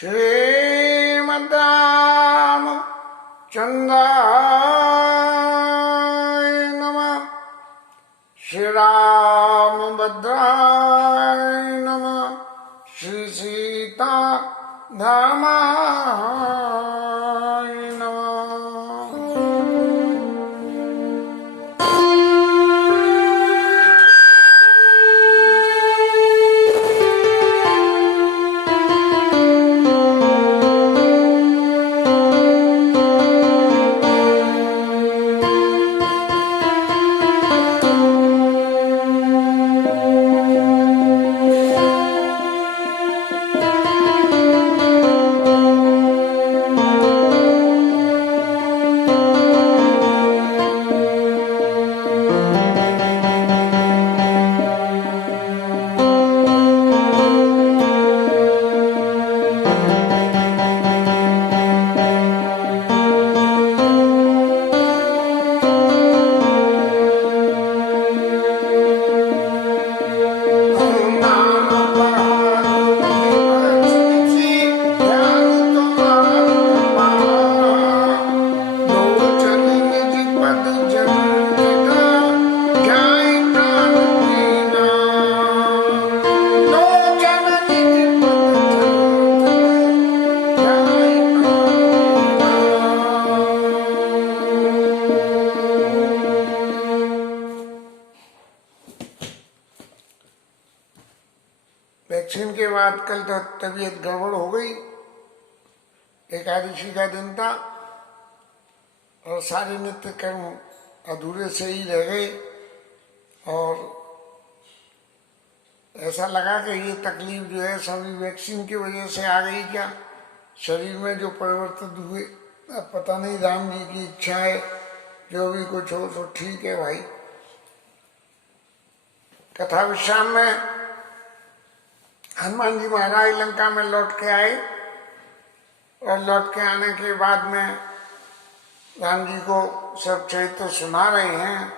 श्रीमद्रामचन्द्राय नमः। श्रीरामभद्राय नमः। श्री सीताधामाय नमः। वैक्सीन के बाद कल तो तबीयत गड़बड़ हो गई। एकादशी का दिन था और सारे नित्य कर्म अधूरे से ही रह गए और ऐसा लगा कि ये तकलीफ जो है सभी वैक्सीन की वजह से आ गई क्या। शरीर में जो परिवर्तन हुए अब पता नहीं, राम जी की इच्छा है, जो भी कुछ हो तो ठीक है भाई। कथा विश्राम में हनुमान जी महाराज लंका में लौट के आए और लौट के आने के बाद में राम जी को सब चरित्र सुना रहे हैं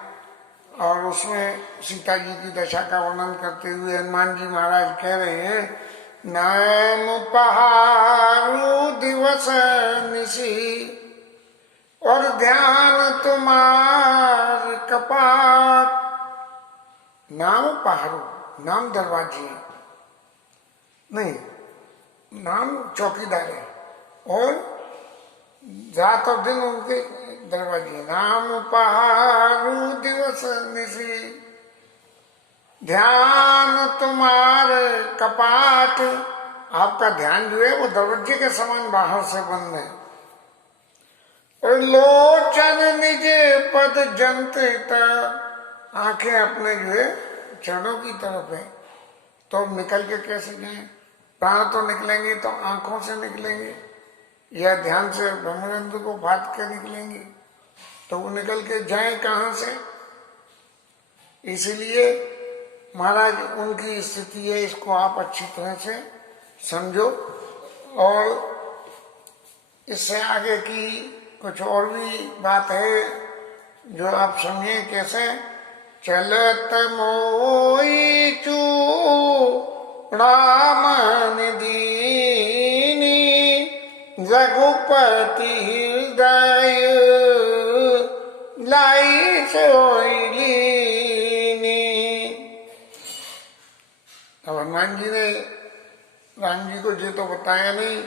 और उसमें सीता जी की दशा का वर्णन करते हुए हनुमान जी महाराज कह रहे हैं, नाम पहाड़ू दिवस निशी और ध्यान तुम्हार कपाट। नाम पहाड़ू, नाम दरवाजे नहीं, नाम चौकीदार है और रात और दिन उनके दरवाजे। नाम पहाड़ू दिवस निशी ध्यान तुम्हारे कपाट। आपका ध्यान जो है वो दरवाजे के समान बाहर से बंद है। और लोचन निज पद जनते, आंखें अपने जो है चरणों की तरफ है। तो निकल के कैसे जाएं? प्राण तो निकलेंगे तो आंखों से निकलेंगे या ध्यान से ब्रह्मरंध्र को फाड़ के निकलेंगे, तो वो निकल के जाए कहां से। इसीलिए महाराज उनकी स्थिति है, इसको आप अच्छी तरह से समझो और इससे आगे की कुछ और भी बात है जो आप समझे कैसे। चलत मोई चूड़ामणि दीनी रघुपति हृदय लाई सोईलीनी। अब हनुमान जी ने राम जी को ये तो बताया नहीं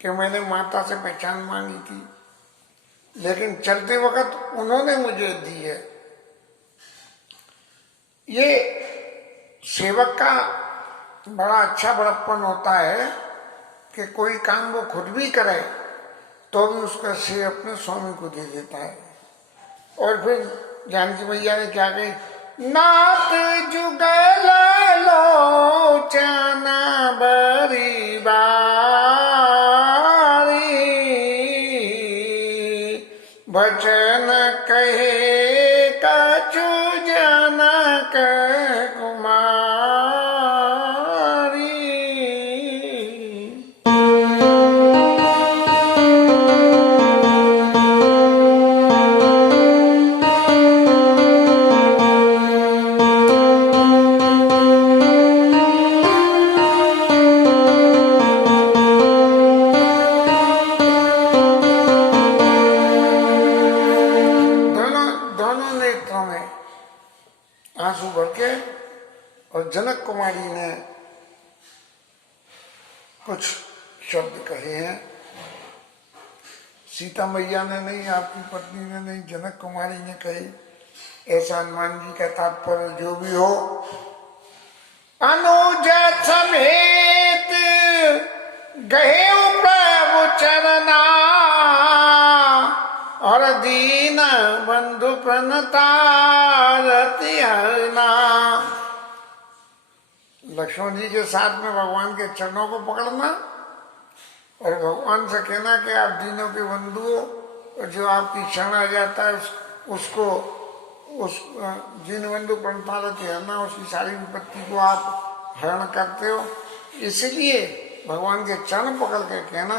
कि मैंने माता से पहचान मांगी थी, लेकिन चलते वक्त उन्होंने मुझे दी है। ये सेवक का बड़ा अच्छा बड़प्पन होता है कि कोई काम वो खुद भी करे तो भी उसका श्रेय अपने स्वामी को दे देता है। और फिर जानकी मैया ने क्या कही, नाथ जुगल लोचन बरी बारी बचन कहे कछु जनक कुमारी। कुमारी ने कुछ शब्द कहे हैं। सीता मैया ने नहीं, आपकी पत्नी ने नहीं, जनक कुमारी ने कही, ऐसा हनुमान जी का तात्पर्य जो भी हो। अनुज समेत गए प्रभु चरना और दीन बंधु प्रणतारति हरना। लक्ष्मण जी के साथ में भगवान के चरणों को पकड़ना और भगवान से कहना कि आप दीनों के बंधु हो, और जो आपकी शरण आ जाता है उसको उस दीन बंधु प्रणतारति हरना, उसकी सारी विपत्ति को आप हरण करते हो। इसलिए भगवान के चरण पकड़ के कहना,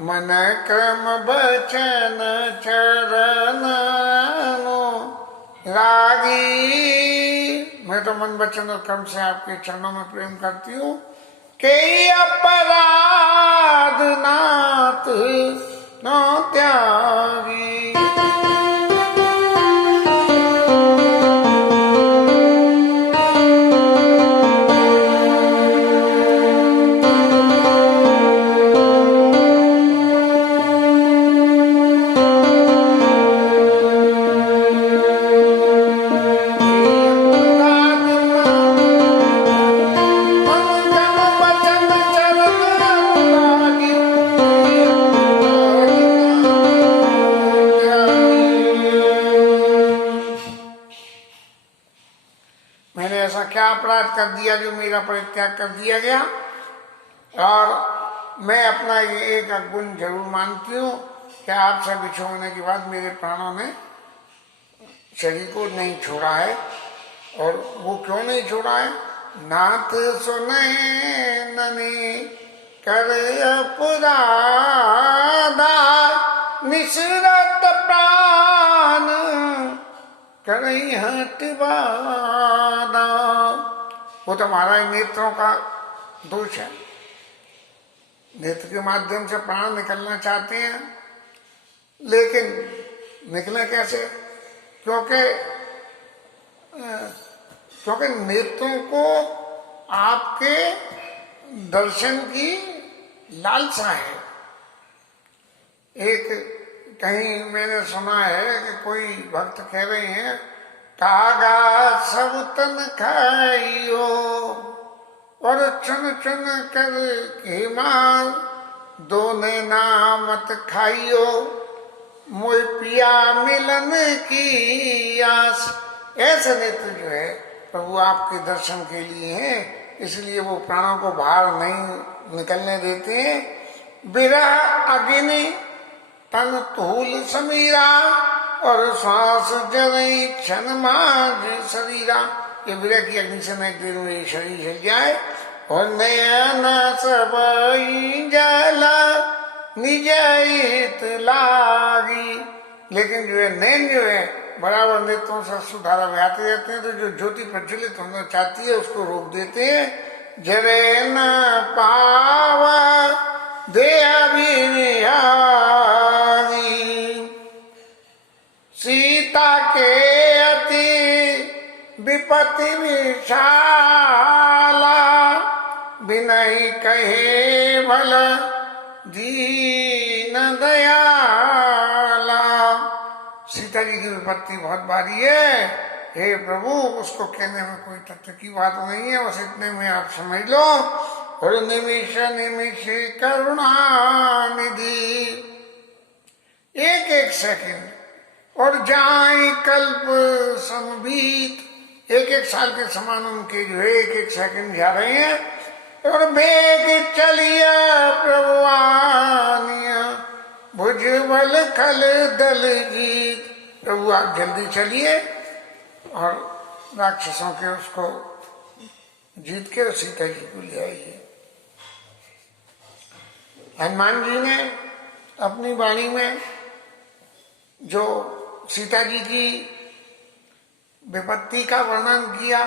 मन क्रम बचन चरण रागी। मैं तो मन वचन और कर्म से आपके चरणों में प्रेम करती हूँ। के अपराध नाथ नो त्यागी। मैंने ऐसा क्या अपराध कर दिया जो मेरा परित्याग कर दिया गया? और मैं अपना ये एक गुण जरूर मानती हूँ कि आपसे बिछड़ होने के बाद मेरे प्राणों ने शरीर को नहीं छोड़ा है। और वो क्यों नहीं छोड़ा है? नाथ सुने ननी कर अपराधा निसरत प्राण करई हटवादा। वो तो हमारा नेत्रों का दोष है। नेत्र के माध्यम से प्राण निकलना चाहते हैं, लेकिन निकले कैसे? क्योंकि नेत्रों को आपके दर्शन की लालसा है। एक कहीं मैंने सुना है कि कोई भक्त कह रहे हैं, कागा सब तन खाइयो और चुन चुन कर के मार, दोने नामत खाइयो मोय पिया मिलन की आस। ऐसे नेत्र जो है प्रभु आपके दर्शन के लिए हैं, इसलिए वो प्राणों को बाहर नहीं निकलने देते हैं। बिरह अग्नि तन तूल समीरा और श्वास जरई क्षण माज शरीरा। ये विरह की अग्नि से मैं देर में शरीर जल जाए। और नयन सब जल निज हित लागी। लेकिन जो है नैन जो है बराबर नेत्रों से सुधारा बहाते रहते हैं, तो जो ज्योति प्रज्वलित होना चाहती है उसको रोक देते हैं। जरे न पावा दे सीता के अति विपत्ति विशाला, बिनय कहे भल दीन दयाला। सीता जी की विपत्ति बहुत भारी है, हे प्रभु, उसको कहने में कोई तथ्य की बात नहीं है, बस इतने में आप समझ लो। और निमिष निमिष करुणा निधि, एक एक सेकंड और जाए कल्प समबीत, एक एक साल के समान उनके जो है एक एक सेकंड जा रहे हैं। और बेग चलिया प्रभुआनिया भुज बल खल दल जीत। प्रभु आप जल्दी चलिए और राक्षसों के उसको जीत के सीता जी को ले आइए। हनुमान जी ने अपनी वाणी में जो सीता जी की विपत्ति का वर्णन किया,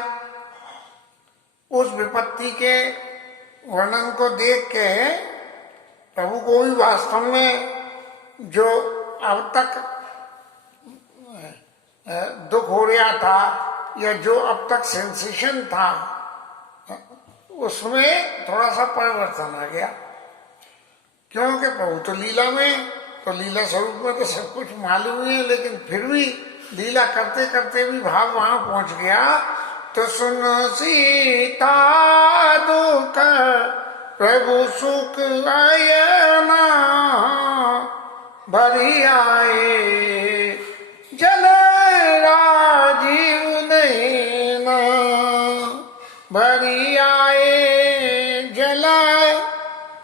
उस विपत्ति के वर्णन को देख के प्रभु को भी वास्तव में जो अब तक दुख हो रहा था या जो अब तक सेंसेशन था उसमें थोड़ा सा परिवर्तन आ गया, क्योंकि प्रभु तो लीला में, तो लीला स्वरूप में तो सब कुछ मालूम ही है, लेकिन फिर भी लीला करते करते भी भाव वहां पहुंच गया। तो सुन सीता दुख प्रभु सुख आयना, भरी आए जल राजीव नैना, भरी आए जल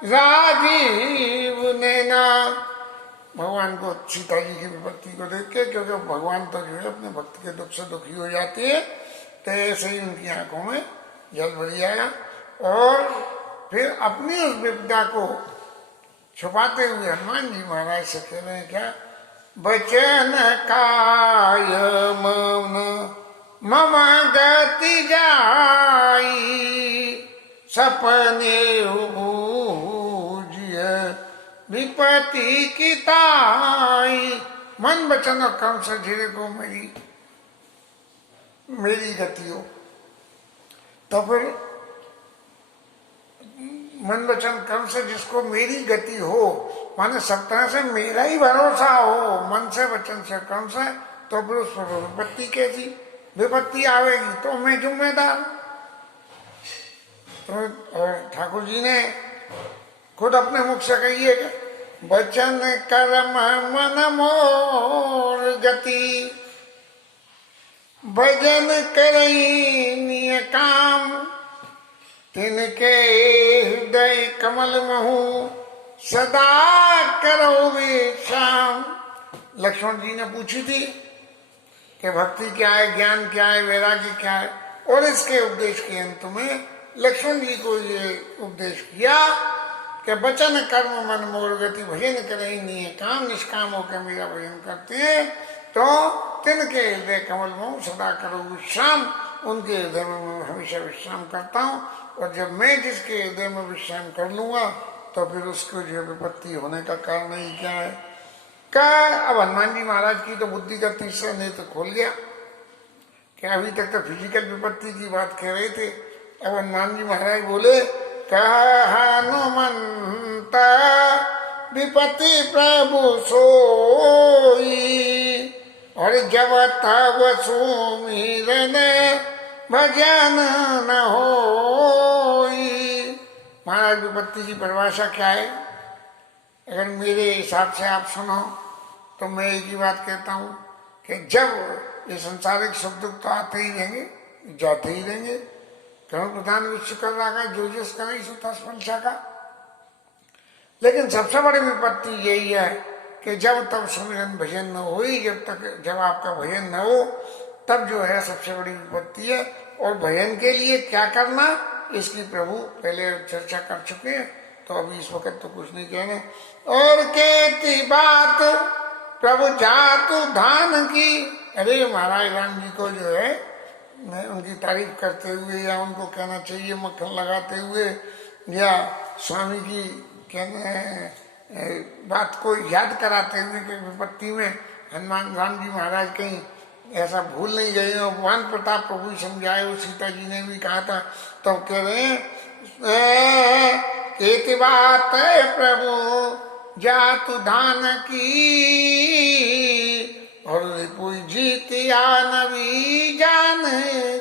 राजीव नैना। भगवान को सीता जी की विपत्ति को देख के, क्योंकि भगवान तो जो है अपने भक्त के दुख से दुखी हो जाती है, तो ऐसे ही उनकी आंखों में जल भरी आया। और फिर अपनी उस विपदा को छुपाते हुए हनुमान जी महाराज से कह रहे हैं क्या, बचन काय मौन मम गति जाई, सपने बूझिय विपत्ति की ताई। मन वचन और कर्म से जिरे को मेरी गति हो। तो फिर मन वचन कर्म से जिसको मेरी गति हो, माने सब तरह से मेरा ही भरोसा हो, मन से वचन से कर्म से, तो फिर उस पर विपत्ति कैसी, विपत्ति आवेगी तो मैं जिम्मेदार। तो ठाकुर जी ने खुद अपने मुख से कहिए कि वचन कर्म मन मोर गति, भजन करई निय काम, तिनके हृदय कमल महू सदा करो वे श्याम। लक्ष्मण जी ने पूछी थी कि भक्ति क्या है, ज्ञान क्या है, वैराग्य क्या है, और इसके उपदेश के अंत में लक्ष्मण जी को ये उपदेश किया कि वचन कर्म मन मोर गति, भजन करें नहीं काम, निष्काम होकर मेरा भजन करते हैं तो तिनके हृदय कमल में सदा करो विश्राम। उनके हृदय में मैं हमेशा विश्राम करता हूँ, और जब मैं जिसके हृदय में विश्राम कर लूंगा तो फिर उसको जो विपत्ति होने का कारण ही क्या है। अब हनुमान जी महाराज की तो बुद्धि का तीसरा नेत्र खोल गया कि अभी तक तो फिजिकल विपत्ति की बात कह रहे थे, अब हनुमान जी महाराज बोले, कहा हनुमंत विपत्ति प्रभु सोई, और जब तब सुमिरन भजन न होई। महाराज विपत्ति की परिभाषा क्या है? अगर मेरे हिसाब से आप सुनो तो मैं एक ही बात कहता हूँ कि जब ये संसारिक सुख दुख तो आते ही रहेंगे, जाते ही रहेंगे, कर्म प्रधान विश्व कर रहा जो जिस कर रही सुता स्पर्शा का, लेकिन सबसे बड़ी विपत्ति यही है कि जब तब सुमिरन भजन न हो, जब आपका भजन न हो तब जो है सबसे बड़ी विपत्ति है। और भजन के लिए क्या करना इसकी प्रभु पहले चर्चा कर चुके हैं, तो अभी इस वक्त तो कुछ नहीं कहने। और कहती बात प्रभु जातु धान की, अरे महाराज राम जी को जो है उनकी तारीफ करते हुए, या उनको कहना चाहिए मक्खन लगाते हुए, या स्वामी की कहने बात को याद कराते हुए कि विपत्ति में हनुमान राम जी महाराज कहीं ऐसा भूल नहीं गए। भगवान प्रताप प्रभु समझाए, वो सीता जी ने भी कहा था, तो कह रहे हैं एक बात है प्रभु जातु धान की, और कोई जीत या नबी जान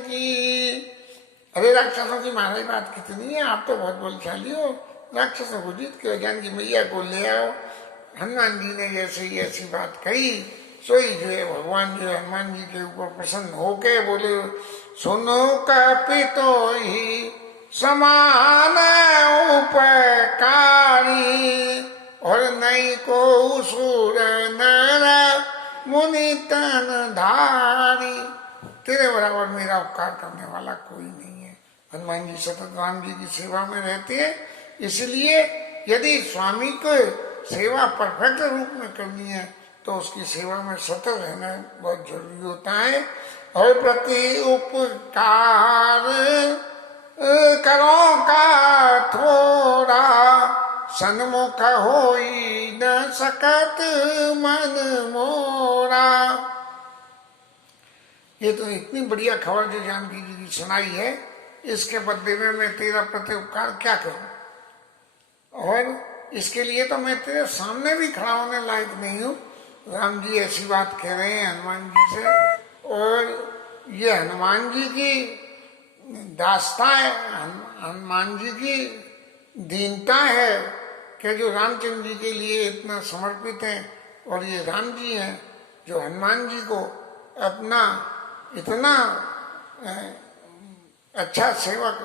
की। अरे राक्षसों की महाराज बात कितनी है, आप तो बहुत बलशाली हो, राक्षसों को जीत के ज्ञान की मैया को ले आओ। हनुमान जी ने जैसे ही ऐसी बात कही, सोई जो है भगवान जो हनुमान जी के ऊपर प्रसन्न होके बोले, सुनो कपितो ही समान उपकारी, और नहीं को सुर नर मुनि तन धारी। तेरे बराबर मेरा उपकार करने वाला कोई नहीं है। हनुमान जी सतत राम जी की सेवा में रहते हैं, इसलिए यदि स्वामी को सेवा परफेक्ट रूप में करनी है तो उसकी सेवा में सतत रहना बहुत जरूरी होता है। और प्रति उपकार करो का थोड़ा, सन्मुख होई न सकत मन मोरा। ये तो इतनी बढ़िया खबर जो जानकी जी की सुनाई है, इसके बदले में मैं तेरा प्रति उपकार क्या करूं, और इसके लिए तो मैं तेरे सामने भी खड़ा होने लायक नहीं हूं। राम जी ऐसी बात कह रहे हैं हनुमान जी से, और ये हनुमान जी की दास्ता है, हनुमान जी की दीनता है कि जो रामचंद्र जी के लिए इतना समर्पित हैं, और ये राम जी हैं जो हनुमान जी को अपना इतना अच्छा सेवक,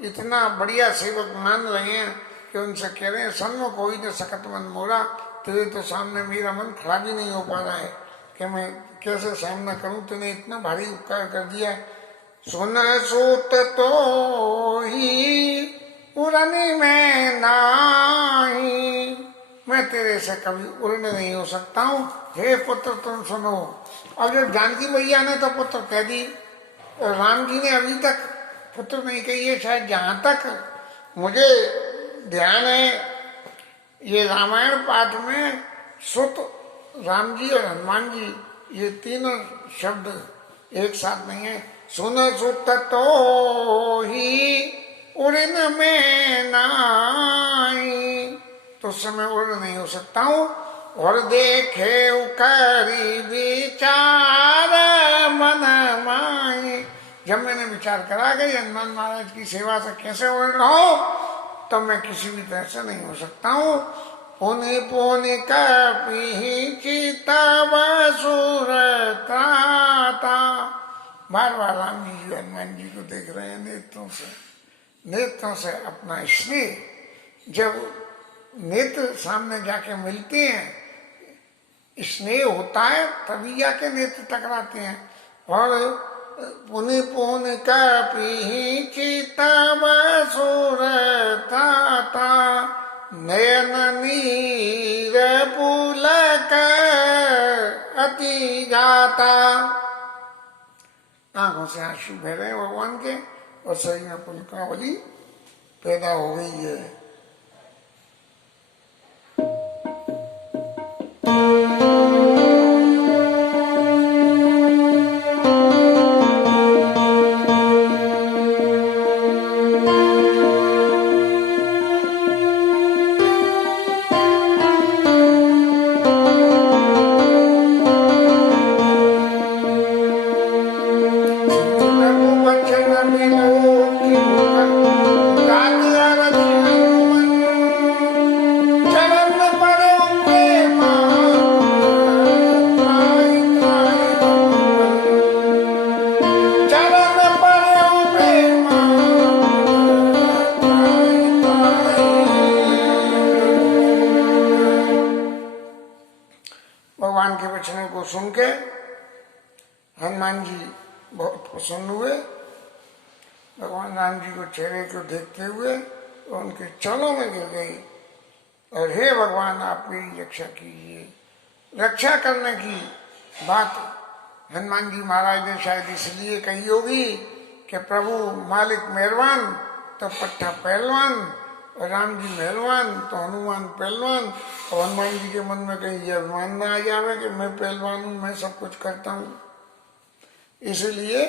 इतना बढ़िया सेवक मान रहे हैं कि उनसे कह रहे हैं सन्मुख कोई न सकत मन मोरा, तेरे तो सामने मेरा मन खड़ा भी नहीं हो पा रहा है कि मैं कैसे सामना करूं, तूने इतना भारी उपकार कर दिया। सुन सूत तो ही उड़नी में नाही, मैं तेरे से कभी उड़ नहीं हो सकता हूँ, हे पुत्र तुम सुनो। अब जब जानकी मैया ने तो पुत्र कह दी, और राम जी ने अभी तक पुत्र नहीं कही है। शायद जहां तक मुझे ध्यान है, ये रामायण पाठ में सुत, राम जी और हनुमान जी, ये तीनों शब्द एक साथ नहीं है। सुन सुत तो ही उड़न में नाई, तो उस समय उड़ नहीं हो सकता हूं। और देखे करी विचार मन माई, जब मैंने विचार करा कि हनुमान महाराज की सेवा से कैसे उड़ रहा हूं, तब मैं किसी भी तरह से नहीं हो सकता हूं। पुनि पुनि कपि चितव सुरत्राता, बार बार राम जी हनुमान जी को देख रहे हैं नेत्रों से अपना स्नेह। जब नेत्र सामने जाके मिलते हैं, स्नेह होता है, तभी जाके नेत्र टकराते हैं। और पुनि पुनि कपि चितव सुरत्राता, नयन नीर पुलक अति गाता, आंखों से आंसू बह रहे हैं भगवान के, और शरीर में पुलकावली पैदा हो गई है। भगवान के वचनों को सुन के हनुमान जी बहुत प्रसन्न हुए। भगवान राम जी को चेहरे को देखते हुए और उनके चरणों में गिर गई, और हे भगवान आप मेरी रक्षा कीजिए। रक्षा करने की बात हनुमान जी महाराज ने शायद इसलिए कही होगी कि प्रभु मालिक मेहरबान तो पट्टा पहलवान, और राम जी मेहरबान तो हनुमान पहलवान। और हनुमान जी के मन में कहीं ये अभिमान न आ जावे कि मैं पहलवान हूं, मैं सब कुछ करता हूं। इसलिए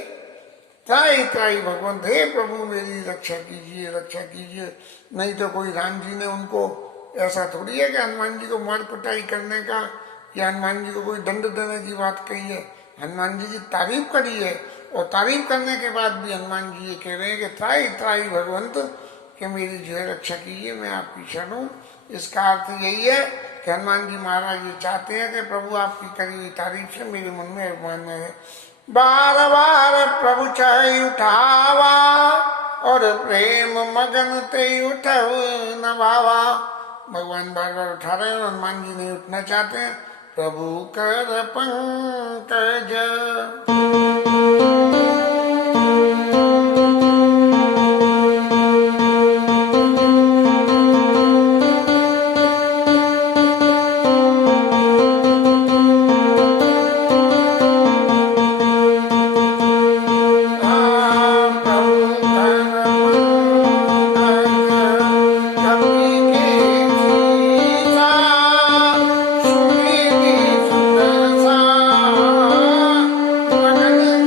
त्राई त्राई भगवंत, हे प्रभु मेरी रक्षा कीजिए, रक्षा कीजिए। नहीं तो कोई राम जी ने उनको, ऐसा थोड़ी है कि हनुमान जी को मार कुटाई करने का या हनुमान जी को कोई दंड देने की बात कही है। हनुमान जी की तारीफ करी है, और तारीफ करने के बाद भी हनुमान जी ये कह रहे हैं कि त्राई त्राई भगवंत, कि मेरी जो है रक्षा कीजिए, मैं आपकी शरण हूँ। इसका अर्थ यही है कि हनुमान जी महाराज ये चाहते हैं कि प्रभु आपकी करी हुई तारीफ से मेरे मन में अभिमान है। बार बार प्रभु चाहे उठावा, और प्रेम मगन ते उठव न भावा। भगवान बार बार उठा रहे हैं और हनुमान जी नहीं उठना चाहते हैं। प्रभु कर पंकज, मगन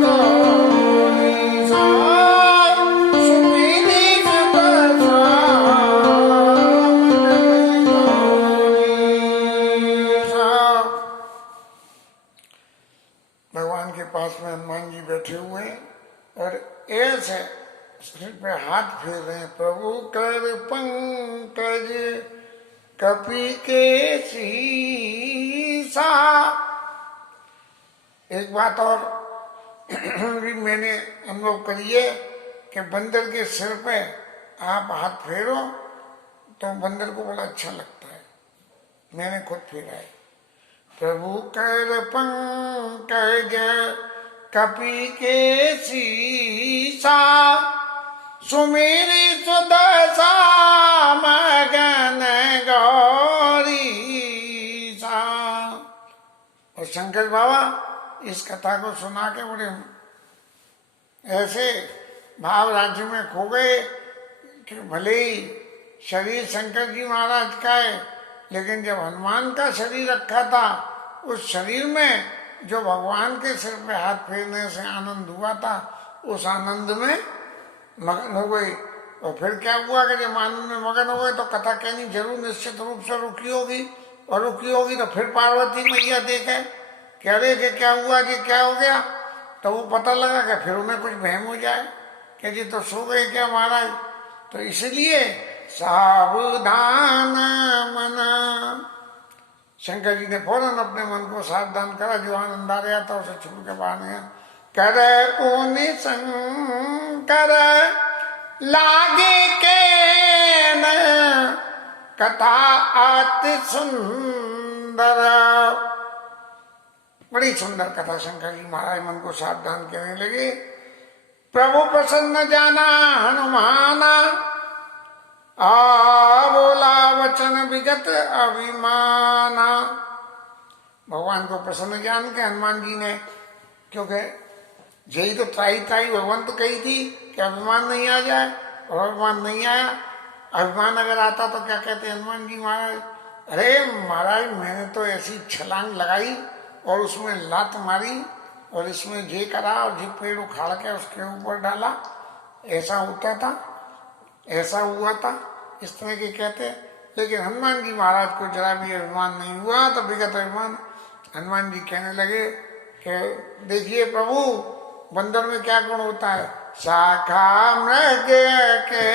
ऐसे सिर पे हाथ फेर रहे हैं, प्रभु कर पंकज कपि के शीसा। एक बात और भी मैंने अनुभव करी है कि बंदर के सिर पे आप हाथ फेरो तो बंदर को बड़ा अच्छा लगता है। मैंने खुद फेरा है। प्रभु कर पंकज कपि के शीसा, सुमेरी सुदशा मगन गौरी सा। और शंकर बाबा इस कथा को सुना के बड़े ऐसे भाव राज्य में खो गए कि भले ही शरीर शंकर जी महाराज का है, लेकिन जब हनुमान का शरीर रखा था उस शरीर में जो भगवान के सिर पे हाथ फेरने से आनंद हुआ था, उस आनंद में मगन हो गई। और फिर क्या हुआ कि जब आनंद में मगन हो गए तो कथा कहनी जरूर निश्चित रूप से रुकी होगी, और रुकी होगी तो फिर पार्वती मैया देखे कह रहे कि क्या हुआ जी, क्या हो गया। तो वो पता लगा कि फिर उन्हें कुछ वहम हो जाए कि जी तो सो गए क्या महाराज। तो इसलिए सावधान मना, शंकर जी ने फौरन अपने मन को सावधान करा। जो आनंद आ रहा था उसे छोड़ के बाहर गया। कर पुनि शंकर लागे के न कथा अति सुंदर। बड़ी सुंदर कथा शंकर जी महाराज मन को सावधान कहने लगे। प्रभु प्रसन्न जाना हनुमाना, बोला वचन विगत अभिमाना। भगवान को प्रसन्न जान के हनुमान जी ने, क्योंकि यही तो त्राही त्राही भगवान तो कही थी कि अभिमान नहीं आ जाए, और अभिमान नहीं आया। अभिमान अगर आता तो क्या कहते हनुमान जी महाराज, अरे महाराज मैंने तो ऐसी छलांग लगाई और उसमें लात मारी और इसमें जे करा और जे पेड़ उखाड़ के उसके ऊपर डाला, ऐसा होता था, ऐसा हुआ था, इस तरह के कहते। लेकिन हनुमान जी महाराज को जरा भी अभिमान नहीं हुआ। तो विगत अभिमान हनुमान जी कहने लगे कि देखिए प्रभु, बंदर में क्या गुण होता है, शाखा मृग के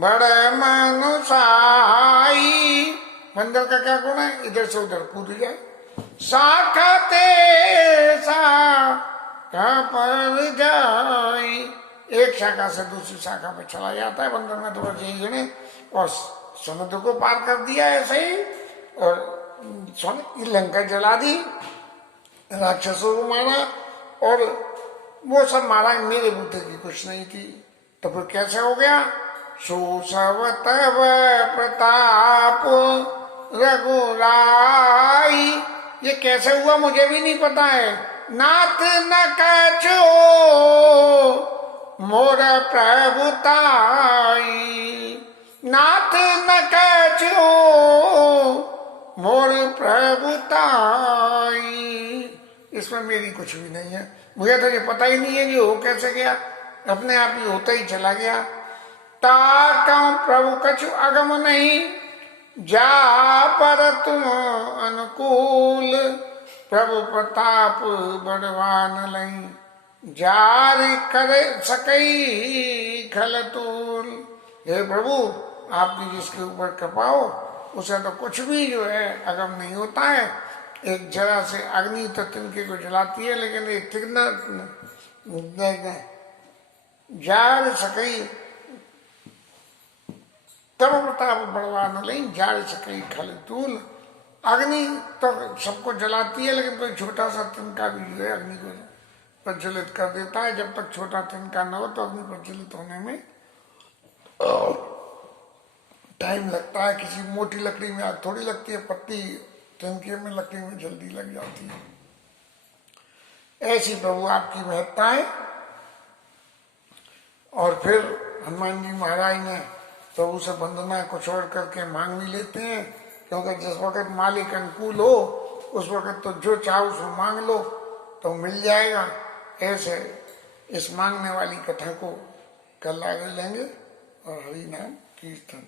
बड़े मनुषाई। बंदर का क्या गुण है, इधर से उधर कूद जाए। शाखा ते शाखा पर जाई, एक शाखा से दूसरी शाखा पे चला जाता है। बंदर में तो बस यही गुण है। और समुद्र को पार कर दिया ऐसे ही, और लंका जला दी, राक्षसों को मारा, और वो सब महाराज मेरे बुद्धि की कुछ नहीं थी। तो फिर कैसे हो गया, सुसव तव प्रताप रघुराई। ये कैसे हुआ मुझे भी नहीं पता है। नाथ न कछो मोर प्रभुताई, नाथ न कछो मोर प्रभुताई। इसमें मेरी कुछ भी नहीं है, मुझे तो ये पता ही नहीं है कि हो कैसे गया, अपने आप ही होता ही चला गया। ताकम प्रभु कछु अगम नहीं, जा पर तुम अनुकूल। प्रभु प्रताप बड़वान लई, जारी करे सकई खलतूल। हे प्रभु, आपकी जिसके ऊपर कृपा हो उसे तो कुछ भी जो है अगम नहीं होता है। एक जरा से अग्नि तो तिनके को जलाती है, लेकिन एक तिगना जार सकई तब प्रताप बड़वान लई, जार सकई खलतूल। अग्नि तो सबको जलाती है, लेकिन कोई छोटा सा तिनका भी जो है अग्नि को प्रज्वलित कर देता है। जब तक छोटा तिनका न हो तो अग्नि प्रज्वलित होने में टाइम लगता है। किसी मोटी लकड़ी में आग थोड़ी लगती है, पत्ती तिनके में लकड़ी में जल्दी लग जाती है। ऐसी प्रभु आपकी महत्ता है। और फिर हनुमान जी महाराज ने प्रभु से वंदना को छोड़ करके मांग भी लेते हैं, क्योंकि जिस वक्त मालिक अनुकूल हो उस वक्त तो जो चाहो उसको मांग लो तो मिल जाएगा। ऐसे इस मांगने वाली कथा को कल आगे लेंगे। और हरि नाम कीर्तन।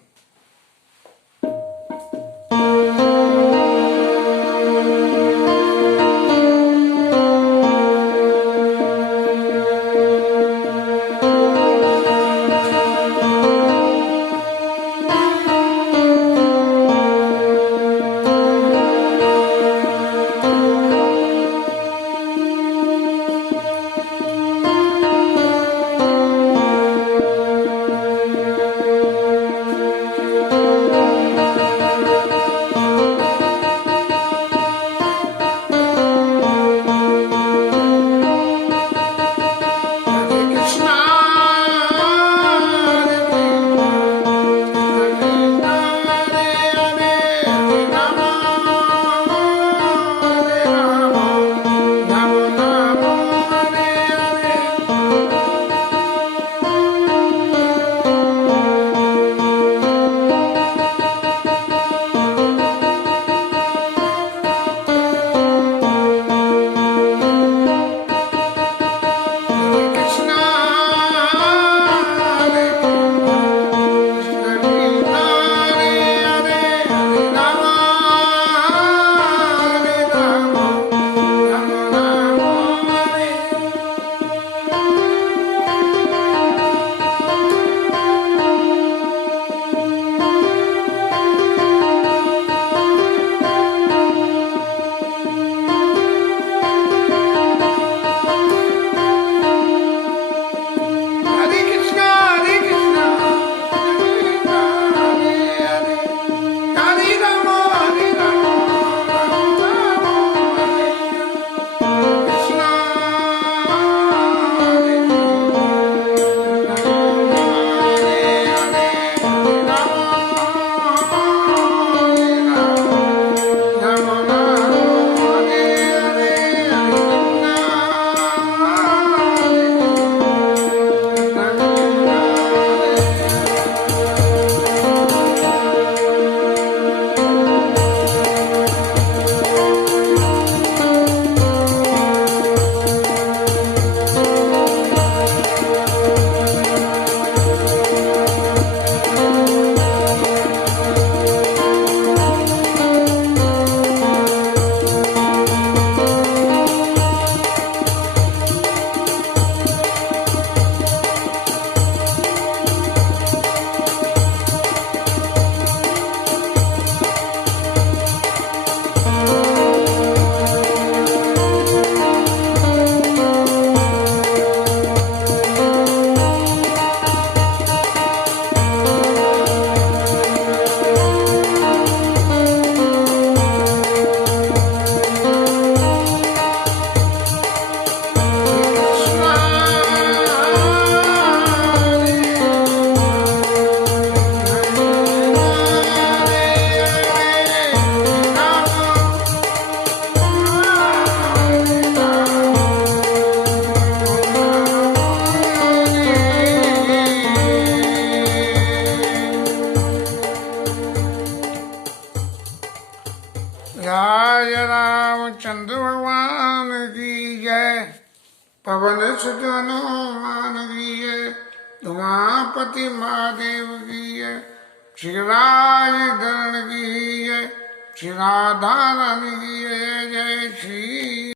जय रामचंद्र भगवान की जय। पवन सुत हनुमान की जय। उमापति महादेव की जय। श्री राज धरण की जय। श्री राधा रानी की जय। जय श्री